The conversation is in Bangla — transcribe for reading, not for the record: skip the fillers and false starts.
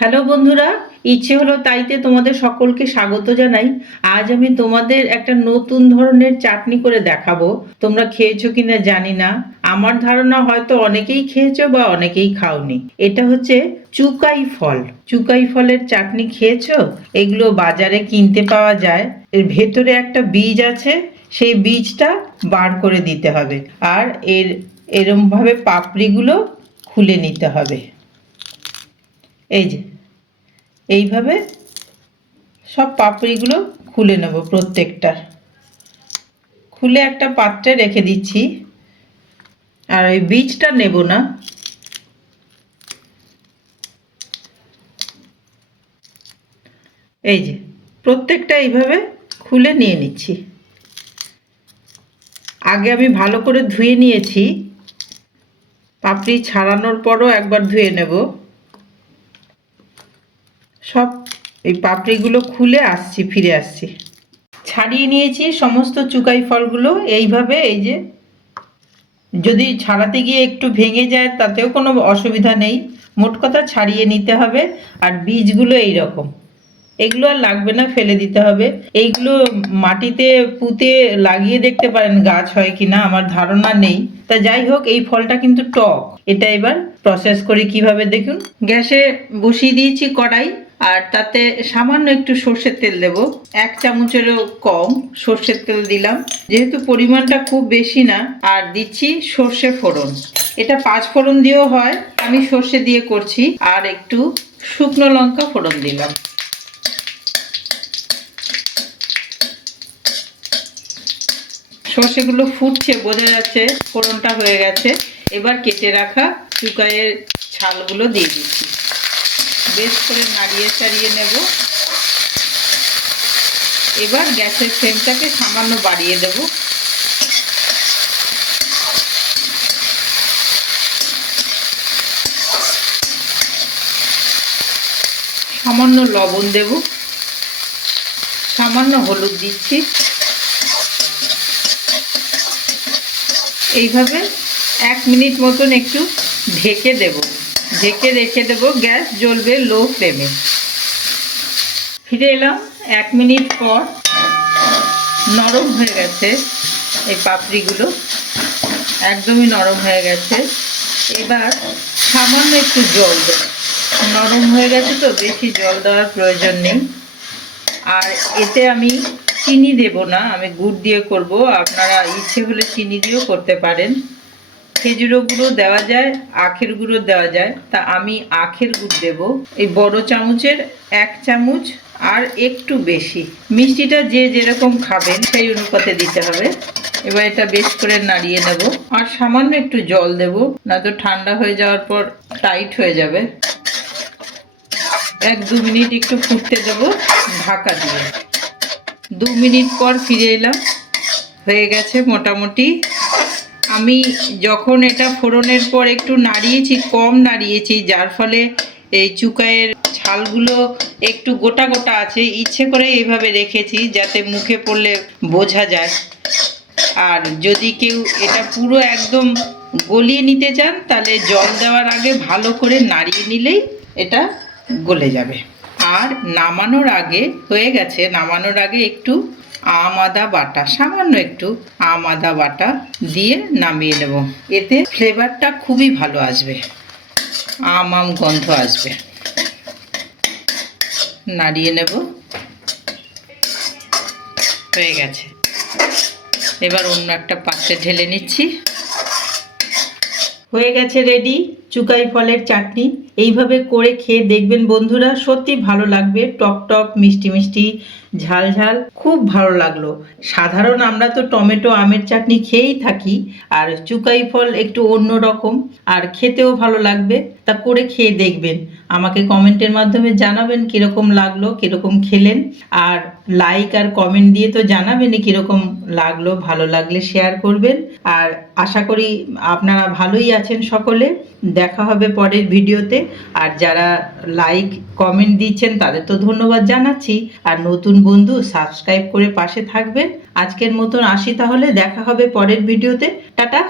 হ্যালো বন্ধুরা, ইচ্ছে হলো তাইতে তোমাদের সকলকে স্বাগত জানাই। আজ আমি তোমাদের একটা নতুন ধরনের চাটনি করে দেখাবো। তোমরা খেয়েছো কিনা জানি না, আমার ধারণা হয়তো অনেকেই খেয়েছো বা অনেকেই খাওনি। এটা হচ্ছে চুকাই ফল। চুকাই ফলের চাটনি খেয়েছো? এগুলো বাজারে কিনতে পাওয়া যায়। এর ভেতরে একটা বীজ আছে, সেই বীজটা বার করে দিতে হবে। আর এরম ভাবে পাপড়িগুলো খুলে নিতে হবে। এই যে এইভাবে সব পাপড়িগুলো খুলে নেব, প্রত্যেকটা খুলে একটা পাত্রে রেখে দিচ্ছি। আর ওই বীজটা নেব না। এই যে প্রত্যেকটা এইভাবে খুলে নিয়ে নিচ্ছি। আগে আমি ভালো করে ধুয়ে নিয়েছি, পাপড়ি ছাড়ানোর পরও একবার ধুয়ে নেব। সব এই পাপড়িগুলো খুলে ফিরে আসছি। ছাড়িয়ে নিয়েছি সমস্ত চুকাই ফলগুলো। এইভাবে এই যে, যদি ছাড়াতে গিয়ে একটু ভেঙে যায় তাতেও কোনো অসুবিধা নেই, মোট কথা ছাড়িয়ে নিতে হবে। আর বীজগুলো এই রকম, এগুলো আর লাগবে না, ফেলে দিতে হবে। এইগুলো মাটিতে পুঁতে লাগিয়ে দেখতে পারেন গাছ হয় কিনা, আমার ধারণা নেই। তা যাই হোক, এই ফলটা কিন্তু টক। এটা এবার প্রসেস করি কিভাবে দেখুন। গ্যাসে বসিয়ে দিয়েছি কড়াই, আর তাতে সামান্য একটু সর্ষের তেল দেব। 1 চামচেরও কম সর্ষের তেল দিলাম, যেহেতু পরিমাণটা খুব বেশি না। আর দিচ্ছি সর্ষে ফোড়ন। এটা 5 ফোড়ন দিয়েও হয়, আমি সর্ষে দিয়ে করছি। আর একটু শুকনো লঙ্কা ফোড়ন দিলাম। সর্ষেগুলো ফুটছে, বোঝা যাচ্ছে ফোড়নটা হয়ে গেছে। এবার কেটে রাখা চুকাইয়ের ছালগুলো দিয়ে দিচ্ছি। বেশ করে নাড়িয়ে চাড়িয়ে নেব। এবার গ্যাসের ফ্লেমটাকে সামান্য বাড়িয়ে দেব। সামান্য লবণ দেব, সামান্য হলুদ দিচ্ছি। এইভাবে 1 মিনিট মতন একটু ঢেকে দেব। ঢেকে রেখে দেব, গ্যাস জ্বলবে লো ফ্লেমে। ফিরে এলাম 1 মিনিট পর। নরম হয়ে গেছে এই পাপড়িগুলো, একদমই নরম হয়ে গেছে। এবার সামান্য একটু জল দেব। নরম হয়ে গেছে তো, বেশি জল দেওয়ার প্রয়োজন নেই। আর এতে আমি চিনি দেব না, আমি গুড় দিয়ে করব। আপনারা ইচ্ছে হলে চিনি দিয়েও করতে পারেন। খেজুরও গুঁড়ো দেওয়া যায়, আখের গুঁড়ো দেওয়া যায়। তা আমি আখের গুড় দেব। এই বড় চামচের 1 চামচ আর একটু বেশি। মিষ্টিটা যে যেরকম খাবেন সেই অনুপাতে দিতে হবে। এবার এটা বেশ করে নাড়িয়ে নেব। আর সামান্য একটু জল দেব, নয়তো ঠান্ডা হয়ে যাওয়ার পর টাইট হয়ে যাবে। 1-2 মিনিট একটু ফুটতে দেব ঢাকা দিয়ে। 2 মিনিট পর ফিরে এলাম। হয়ে গেছে মোটামুটি। আমি যখন এটা ফোড়নের পর একটু নাড়িয়েছি, কম নাড়িয়েছি, যার ফলে এই চুকাইয়ের ছালগুলো একটু গোটা গোটা আছে। ইচ্ছে করে এইভাবে রেখেছি যাতে মুখে পড়লে বোঝা যায়। আর যদি কেউ এটা পুরো একদম গলিয়ে নিতে চান, তাহলে জল দেওয়ার আগে ভালো করে নাড়িয়ে নিলেই এটা গলে যাবে। আর নামানোর আগে, হয়ে গেছে, নামানোর আগে একটু আম আদা বাটা, সামান্য একটু আম আদা বাটা দিয়ে নামিয়ে নেব। এতে ফ্লেভারটা খুবই ভালো আসবে, আম গন্ধ আসবে। নাড়িয়ে নেব। হয়ে গেছে। এবার অন্য একটা পাত্রে ঢেলে নিচ্ছি। হয়ে গেছে রেডি চুকাই ফলের চাটনি। এইভাবে করে খেয়ে দেখবেন বন্ধুরা, সত্যি ভালো লাগবে। টক টক, মিষ্টি মিষ্টি, ঝাল ঝাল, খুব ভালো লাগলো। সাধারণ আমরা তো টমেটো আমের চাটনি খেয়েই থাকি, আর চুকাই ফল একটু অন্য রকম, আর খেতেও ভালো লাগবে। তা করে খেয়ে দেখবেন, আমাকে কমেন্টের মাধ্যমে জানাবেন কীরকম লাগলো, কীরকম খেলেন। আর লাইক আর কমেন্ট দিয়ে তো জানাবেনই কীরকম লাগলো। ভালো লাগলে শেয়ার করবেন। আর আশা করি আপনারা ভালোই আছেন সকলে। দেখা হবে পরের ভিডিওতে। আর যারা লাইক কমেন্ট দিচ্ছেন তাদের তো ধন্যবাদ জানাচ্ছি। আর নতুন বন্ধু সাবস্ক্রাইব করে পাশে থাকবেন। আজকের মতন আসি তাহলে, দেখা হবে পরের ভিডিওতে। টাটা।